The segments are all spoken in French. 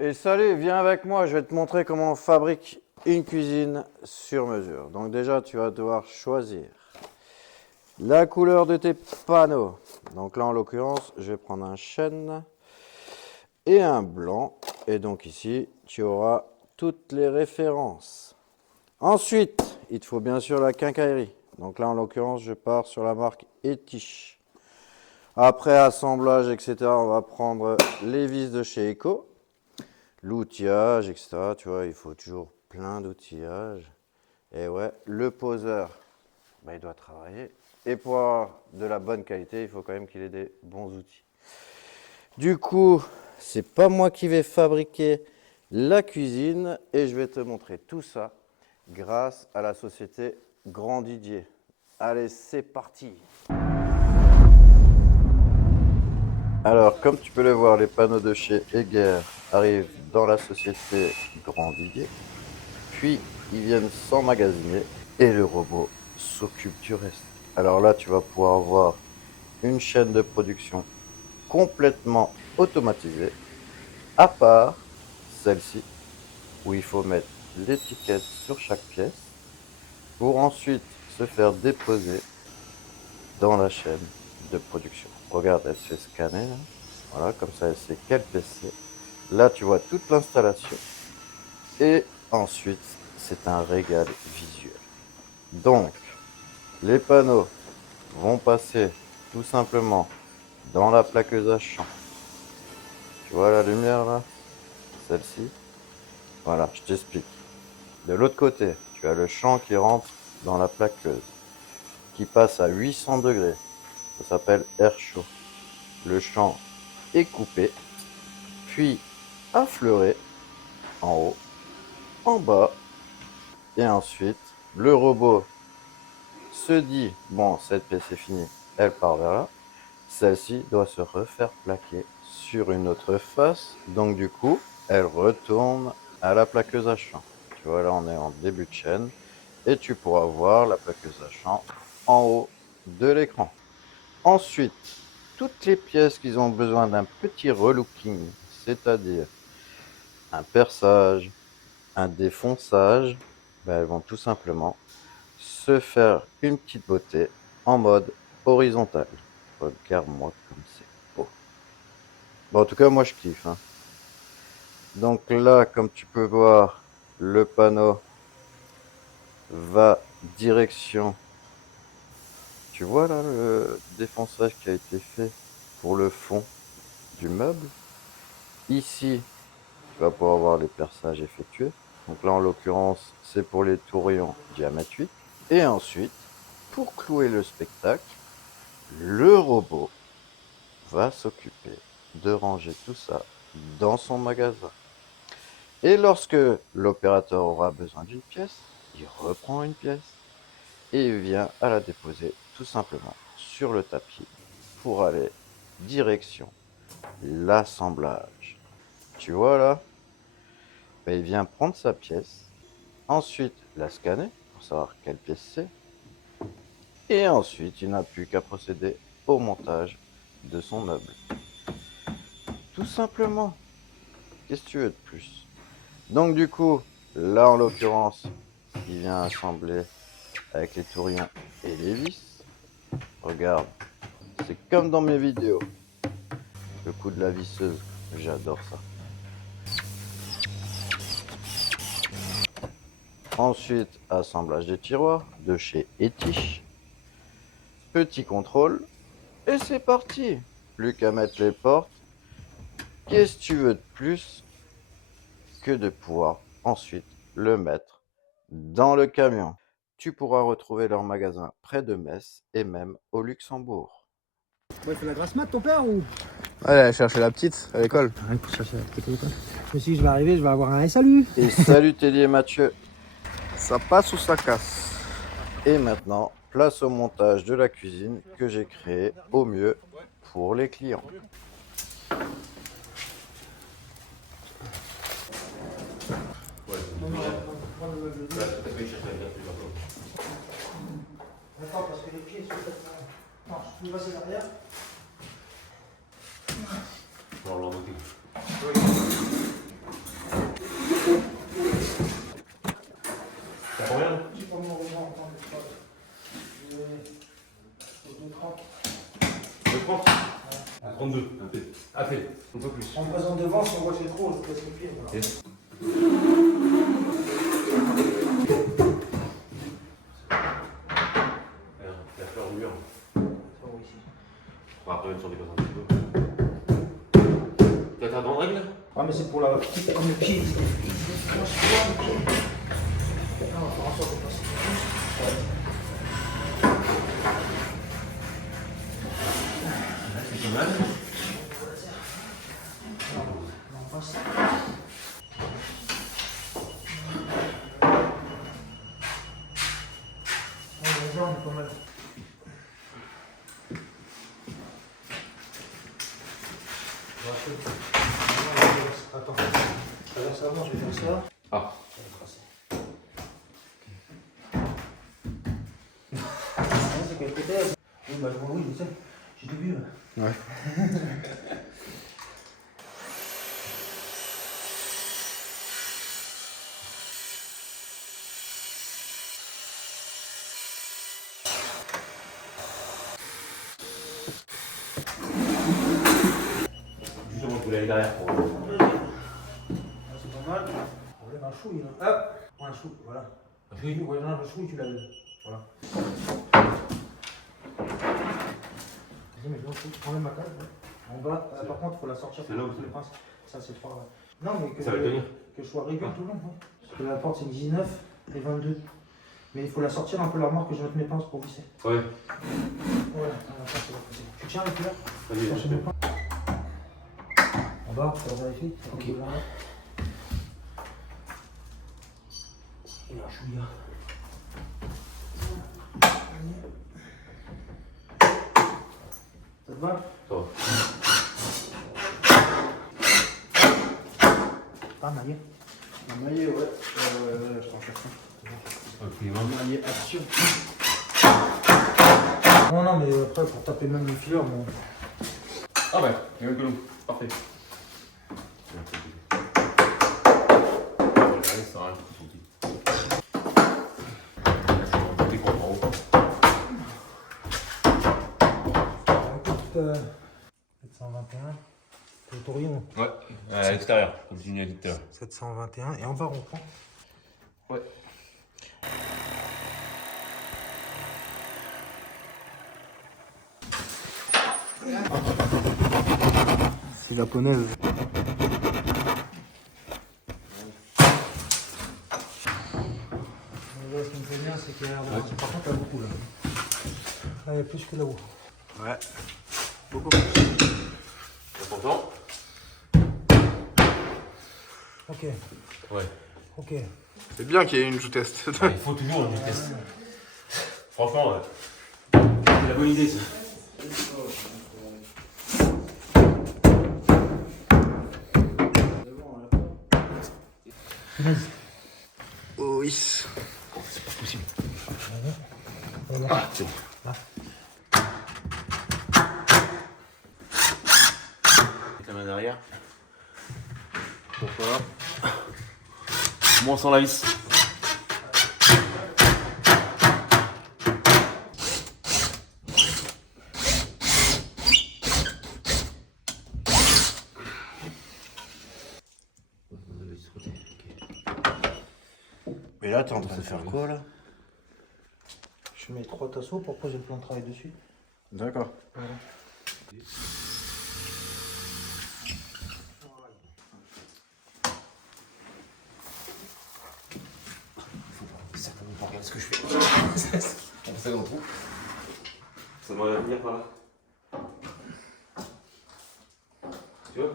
Et salut, viens avec moi, je vais te montrer comment on fabrique une cuisine sur mesure. Donc déjà, tu vas devoir choisir la couleur de tes panneaux. Donc là, en l'occurrence, je vais prendre un chêne et un blanc. Et donc ici, tu auras toutes les références. Ensuite, il te faut bien sûr la quincaillerie. Donc là, en l'occurrence, je pars sur la marque Etiche. Après assemblage, etc., on va prendre les vis de chez Eco. L'outillage, etc. Tu vois, il faut toujours plein d'outillage. Et ouais, le poseur, il doit travailler. Et pour avoir de la bonne qualité, il faut quand même qu'il ait des bons outils. Du coup, c'est pas moi qui vais fabriquer la cuisine et je vais te montrer tout ça grâce à la société Grand Didier. Allez, c'est parti! Alors, comme tu peux le voir, les panneaux de chez Eger arrivent dans la société Grand Didier. Puis, ils viennent s'emmagasiner et le robot s'occupe du reste. Alors là, tu vas pouvoir voir une chaîne de production complètement automatisée, à part celle-ci, où il faut mettre l'étiquette sur chaque pièce pour ensuite se faire déposer dans la chaîne de production. Regarde, elle se fait scanner, là. Voilà, comme ça, elle sait quelle pièce c'est. Là, tu vois toute l'installation. Et ensuite, c'est un régal visuel. Donc, les panneaux vont passer tout simplement dans la plaqueuse à champ. Tu vois la lumière là? Celle-ci. Voilà, je t'explique. De l'autre côté, tu as le champ qui rentre dans la plaqueuse, qui passe à 800 degrés. Ça s'appelle air chaud. Le champ est coupé, puis affleuré en haut, en bas, et ensuite le robot se dit, bon, cette pièce est finie, elle part vers là. Celle-ci doit se refaire plaquer sur une autre face. Donc du coup, elle retourne à la plaqueuse à champ. Tu vois, là, on est en début de chaîne. Et tu pourras voir la plaqueuse à champ en haut de l'écran. Ensuite, toutes les pièces qui ont besoin d'un petit relooking, c'est-à-dire un perçage, un défonçage, elles vont tout simplement se faire une petite beauté en mode horizontal. Regarde-moi comme c'est beau. Bon, en tout cas, moi, je kiffe, hein. Donc là, comme tu peux voir, le panneau va direction. Tu vois là le défonçage qui a été fait pour le fond du meuble. Ici, tu vas pouvoir voir les perçages effectués. Donc là, en l'occurrence, c'est pour les tourillons diamètre 8. Et ensuite, pour clouer le spectacle, le robot va s'occuper de ranger tout ça dans son magasin. Et lorsque l'opérateur aura besoin d'une pièce, il reprend une pièce et vient à la déposer tout simplement sur le tapis pour aller direction l'assemblage. Tu vois là? Il vient prendre sa pièce, ensuite la scanner pour savoir quelle pièce c'est, et ensuite il n'a plus qu'à procéder au montage de son meuble. Tout simplement. Qu'est-ce que tu veux de plus? Donc du coup, là en l'occurrence, il vient assembler avec les tourillons et les vis. Regarde, c'est comme dans mes vidéos. Le coup de la visseuse, j'adore ça. Ensuite, assemblage des tiroirs de chez Etiche. Petit contrôle. Et c'est parti. Plus qu'à mettre les portes. Qu'est-ce que tu veux de plus que de pouvoir ensuite le mettre dans le camion? Tu pourras retrouver leur magasin près de Metz et même au Luxembourg. Ouais, il fait la grasse mat, ton père ou? Ouais, elle a cherché la petite à l'école. Ouais, pour chercher la petite école. Je me suis dit, je vais arriver, je vais avoir un salut. Et salut Teddy et Mathieu. Ça passe ou ça casse? Et maintenant, place au montage de la cuisine que j'ai créée au mieux pour les clients. Attends, parce que les pieds sont peut-être. Non, je peux passer derrière. Un peu plus. En me posant devant, si on voit que c'est trop, je laisse le pied. Voilà. Yes. La fleur du mur. Ça va ici. On va après mettre sur des choses un petit peu. Tu as ta grande règle? Ah, mais c'est pour la petite. Comme le pied, il se clenche souvent le pied. Là, on va faire en sorte de passer plus. Ouais. C'est pas mal. On passe. On est pas mal. Attends, je traverse avant, je vais faire ça. Ah. Je vais tracer. C'est quel côté? Oui, bah oui, je sais. J'ai tout vu. Ouais. Justement, je voulais aller derrière pour. C'est pas mal. On lève un chouille là. Hop, un chou, voilà. Un chouille? Ouais, non, le chouille, tu l'as. Voilà. Vas-y, mais je prends ma case. En bas, par contre, il faut la sortir. C'est là où c'est le pince. Ça, c'est 3. Non, mais que, Ça va tenir. que je sois régulier tout le long. Ouais. Parce que la porte, c'est une 19 et 22. Mais il faut la sortir un peu l'armoire que je mette mes pinces pour visser. Ouais. Voilà, la pince, c'est là. Tu tiens avec là. Vas-y, Chercher mes pinces. En bas, pour vérifier. Ok. Et un chouïa. Ça te va? Ça va. Pas maillé. Un maillet, ouais. Je t'en cherche un. Ok, Un maillet action. Non, non, mais après, pour taper même les fileurs, bon. Ah ouais, il y a que nous. Parfait. Ça arrête tout petit. Là, je suis en petit en haut. Écoute, 721. C'est autorisé, non? Ouais, à l'extérieur, comme tu l'as dit tout à l'heure. 721. Et en bas, on prend. Ouais. C'est japonaise. Là, ce qui me fait bien, c'est qu'il y a l'air de partir. Par contre, il y a beaucoup là. Là, il y a plus que là-haut. Ouais. Beaucoup plus. T'es content? Ok, Ouais. ok. C'est bien qu'il y ait une joue test. Ouais, il faut toujours une vitesse. Franchement, ouais. C'est la bonne idée, ça. Oui. C'est pas possible. Voilà. Ah, c'est bon. Ah. Mets ta main derrière. Pourquoi? Moi sans la vis. Mais là, t'es en train de faire quoi là? Je mets 3 tasseaux pour poser le plan de travail dessus. D'accord. Voilà. Certainement pas regarder ce que je fais. On fait dans le trou. Ça doit venir par là. Tu vois?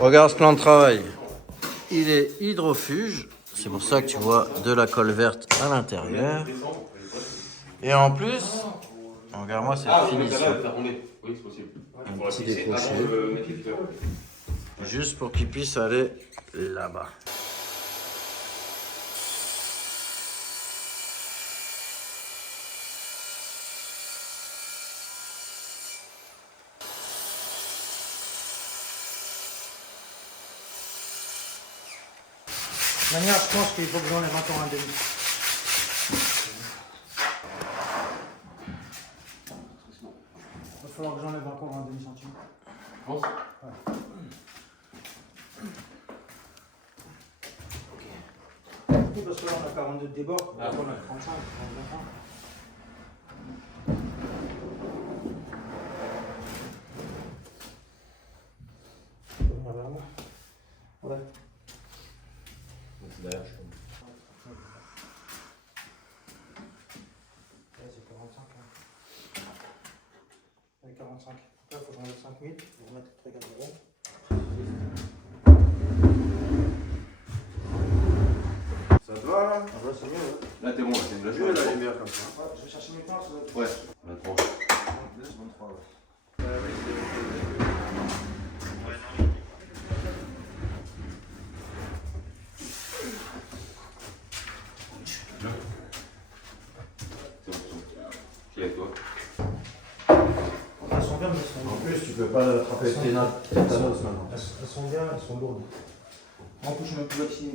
Regarde ce plan de travail. Il est hydrofuge. C'est pour ça que tu vois de la colle verte à l'intérieur. Et en plus, regarde-moi cette finition. Oui, c'est possible. Un petit décroché. Juste pour qu'il puisse aller là-bas. De manière, je pense qu'il faut que j'enlève encore un demi. encore un demi-centimètre. Je pense. Oui, parce que là, on a 42 de débord, Ah. après on a 35, 35. On va vers là. Ouais. C'est derrière, je pense. Ouais, c'est 45. Hein. Ouais, 45. Là, il faut que j'enlève 5 minutes pour remettre le truc à zéro. Ça te va là? Ah ouais, c'est mieux, ouais. Là, t'es bon, là, t'es une Mieux la lumière comme ça. Ouais, je vais chercher mes pinces. Ouais. 23. 23, ouais. C'est bon. Qui est avec toi? Elles sont bien, mais elles sont En plus, tu peux pas attraper le tétanos maintenant. Elles sont bien, elles sont lourdes. En plus, je suis même plus vacciné.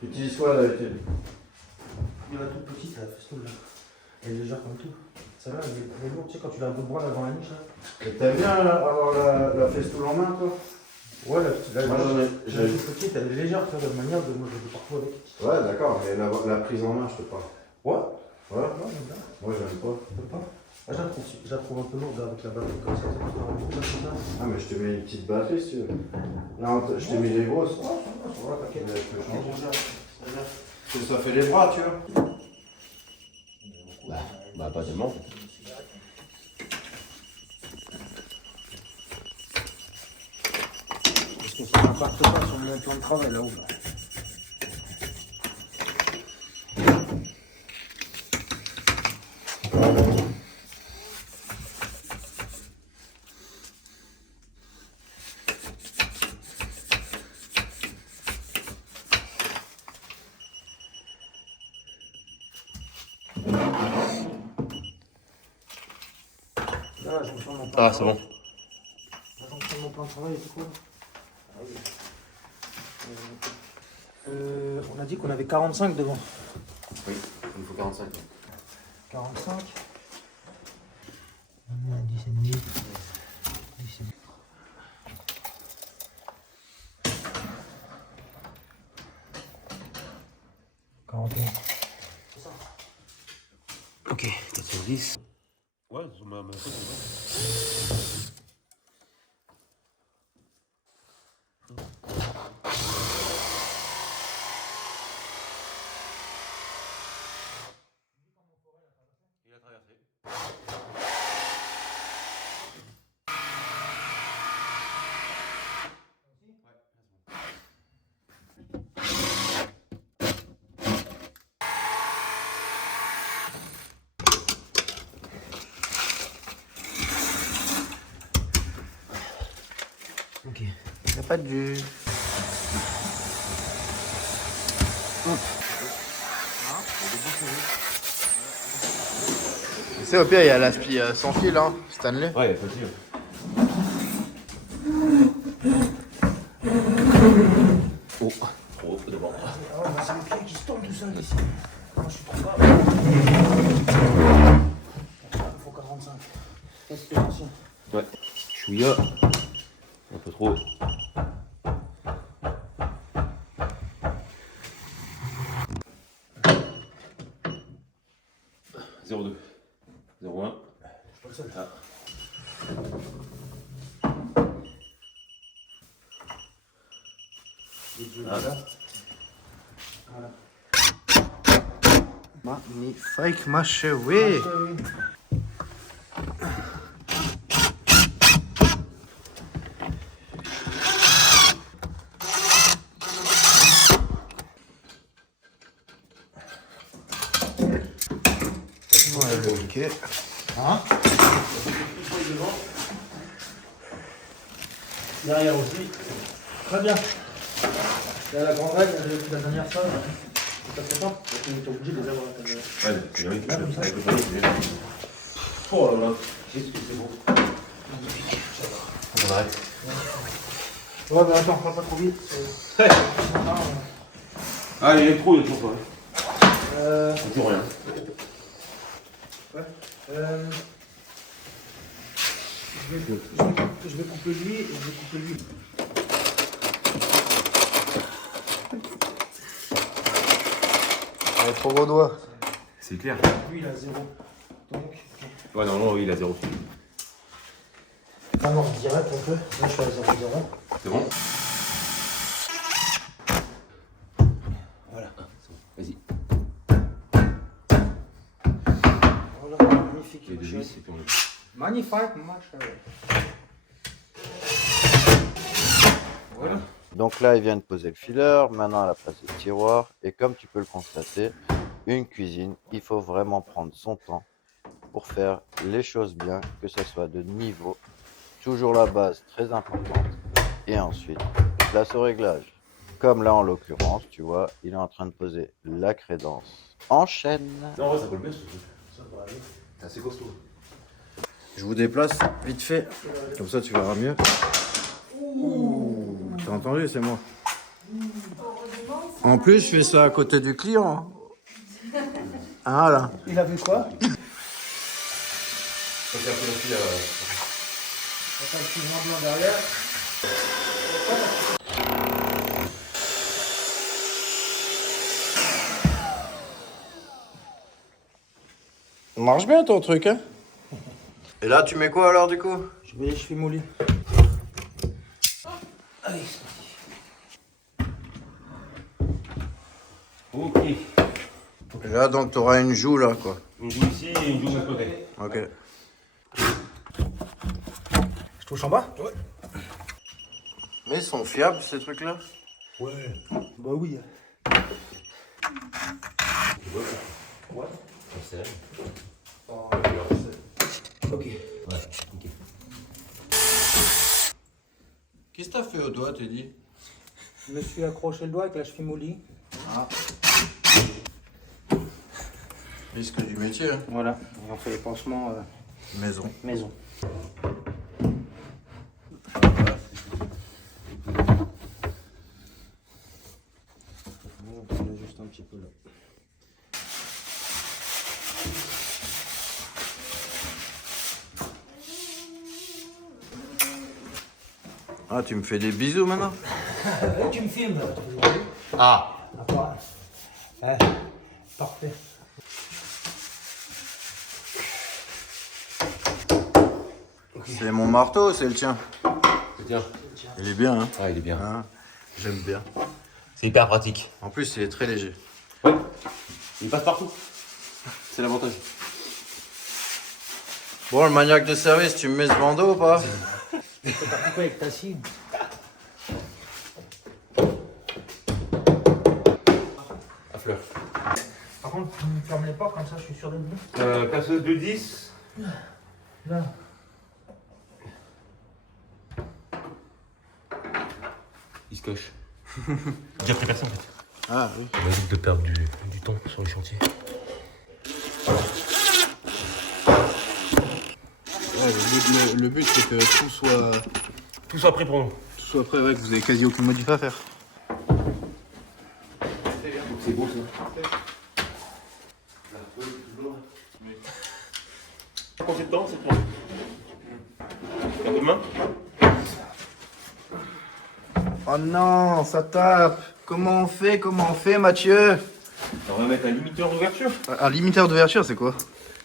Tu utilises quoi d'habitude? Il y en a toute petite, la festoule là. Elle est légère comme tout. Celle-là, elle est lourde. Tu sais, quand tu la bras devant la niche là. Et t'aimes bien là, avoir la festoule en main, toi? Ouais, Moi, j'ai une toute petite, elle est légère, tu vois, de manière de. Moi, je vais partout avec. Ouais, d'accord, mais la prise en main, je te parle. Ouais. Ouais, Ouais, j'aime bien. moi j'aime pas. Tu peux pas. Ah, je la trouve un peu lourde avec la batterie comme ça. C'est ça. Ah, mais je te mets une petite batterie si tu veux. Non, je t'ai mis les grosses. Ouais, t'inquiète. Mais je peux changer. Parce que ça fait les bras, tu vois. Bah, pas tellement. Parce que ça n'impacte pas sur mon plan de travail là-haut. Là. Là, je me sens mon plan Ah, de c'est bon. travail. Là, je me sens mon plan de travail, c'est cool. Ah oui. On a dit qu'on avait 45 devant. Oui, il nous faut 45. 45. On est à 10,5. 10,5. Ok, 410. Ouais, sur ma photo, ouais. Il a traversé. Ok. Il n'y a pas de jus. Tu sais, au pire, il y a l'aspi sans fil, hein, Stanley. Ouais, facile. Oh, trop haut devant. Ah ouais, mais c'est le pied qui se tombe tout seul ici. Moi, je suis trop bas. Il faut 45. Ça, c'était l'ancien. Ouais. Chouïa. Un peu trop. « 02. 01. Je suis pas le seul. Ah. Voilà. Magnifique, ma chérie. Ouais, ok. Hein? Derrière aussi. Très bien. Il y a la grande règle, la dernière fois. Ça fait pas. On était obligé de les avoir. Ouais, c'est vrai que Là, comme ça. avec le palais, c'est bien. Oh là là. Qu'est-ce que c'est beau. On arrête. Ouais, mais attends, pas trop vite. Ah, l'électro, il est toujours pas. Euh. Toujours rien. Ouais. Je vais couper lui et je vais couper lui. Allez, trop gros doigts. C'est clair. Lui il a 0. Donc. Ouais, non, oui, il a 0. Ah non, direct un peu. Là je suis à 0,0. C'est bon? Voilà. Vas-y. Voilà, magnifique. Les deux Chérie. vis, et puis on le... Magnifique, ma chérie. Voilà. Donc là, ils viennent poser le fileur, maintenant à la place du tiroir. Et comme tu peux le constater, une cuisine, il faut vraiment prendre son temps pour faire les choses bien, que ce soit de niveau. Toujours la base très importante. Et ensuite, place au réglage. Comme là en l'occurrence, tu vois, il est en train de poser la crédence en chaîne. Non, en vrai, ça colle bien ce truc. Ça va aller. C'est assez costaud. Je vous déplace vite fait, comme ça tu verras mieux. T'as entendu, c'est moi. En plus, je fais ça à côté du client. Ah là. Il a vu quoi? Ça, c'est un peu la fille à... Attends, le petit grand blanc derrière. Marche bien ton truc, hein. Et là, tu mets quoi alors du coup? Je mets les chevilles moulées. Allez, c'est parti. Ok. Et là, donc, t'auras une joue là, quoi. Une joue ici et une joue de l'autre côté. Ok. Je touche en bas? Ouais. Mais ils sont fiables ces trucs-là? Ouais. Bah oui. Ouais. C'est Ok. Qu'est-ce que t'as fait au doigt, t'es dit? Je me suis accroché le doigt avec la cheville moulie. Ah. Risque du métier, hein. Voilà, on fait les pansements Maison. maison. On va juste un petit peu là. Ah, tu me fais des bisous maintenant? Tu me filmes. Ah. D'accord. Ouais. Parfait. C'est mon marteau, c'est le tien. C'est bien. Il est bien, hein. Ah, il est bien. Hein, j'aime bien. C'est hyper pratique. En plus, il est très léger. Ouais. Il passe partout. C'est l'avantage. Bon, le maniaque de service, tu me mets ce bandeau ou pas? C'est parti quoi avec ta scie? À fleur. Par contre, tu me fermes les portes comme ça, je suis sûr d'être bien. Perceuse de 10. Là. Il se coche. J'ai déjà pris personne en fait. Ah oui. On évite de perdre du temps sur les chantiers. Ouais, le but c'est que Tout soit prêt pour nous. tout soit prêt, ouais, que vous avez quasi aucune modif à faire. C'est beau ça. Combien de temps c'est pour un peu de main. Oh non, ça tape. Comment on fait, Mathieu? On va mettre un limiteur d'ouverture. Un limiteur d'ouverture, c'est quoi?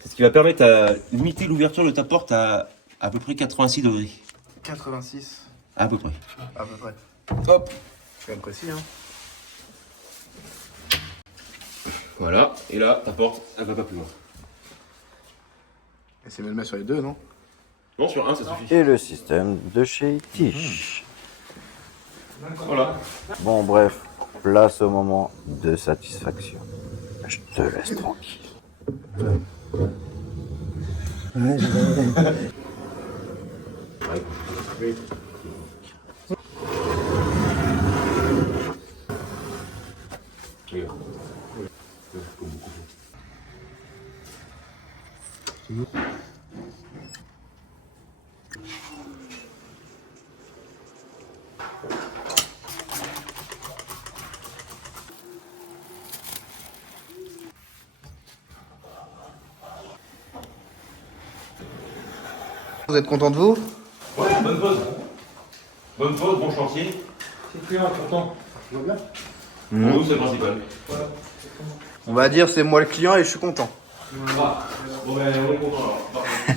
C'est ce qui va permettre à limiter l'ouverture de ta porte à peu près 86 degrés. 86, À peu près. à peu près. Hop. C'est quand même précis, hein. Voilà. Et là, ta porte, elle va pas plus loin. Et c'est même sur les deux, non? Non, sur un, ça suffit. Et le système de chez Tish. Voilà. Bon, bref, place au moment de satisfaction. Je te laisse tranquille. Vous êtes content de vous? Ouais, bonne pause. Bonne pause, bon chantier. C'est le client est content. Tu vois bien? Pour nous, c'est le principal. Voilà. On va dire c'est moi le client et je suis content. Ah, bon, ben, on est content alors. Parfait.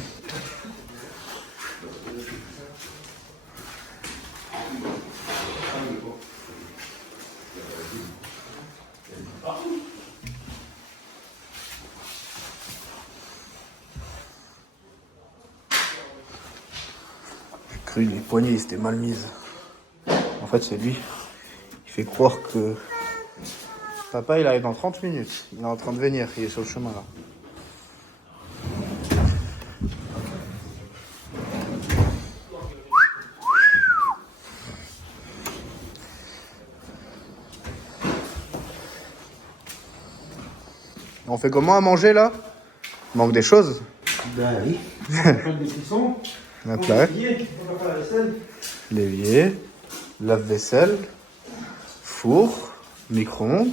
J'ai cru les poignées ils étaient mal mises. En fait c'est lui. Il fait croire que papa il arrive dans 30 minutes. Il est en train de venir, il est sur le chemin là. On fait comment à manger là? Il manque des choses. Ben oui. Pas de cuisson. Un plat, On va faire la vaisselle. l'évier, lave-vaisselle, four, micro-ondes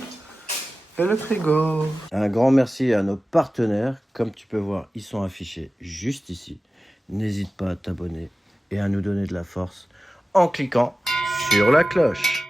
et le frigo. Un grand merci à nos partenaires. Comme tu peux voir, ils sont affichés juste ici. N'hésite pas à t'abonner et à nous donner de la force en cliquant sur la cloche.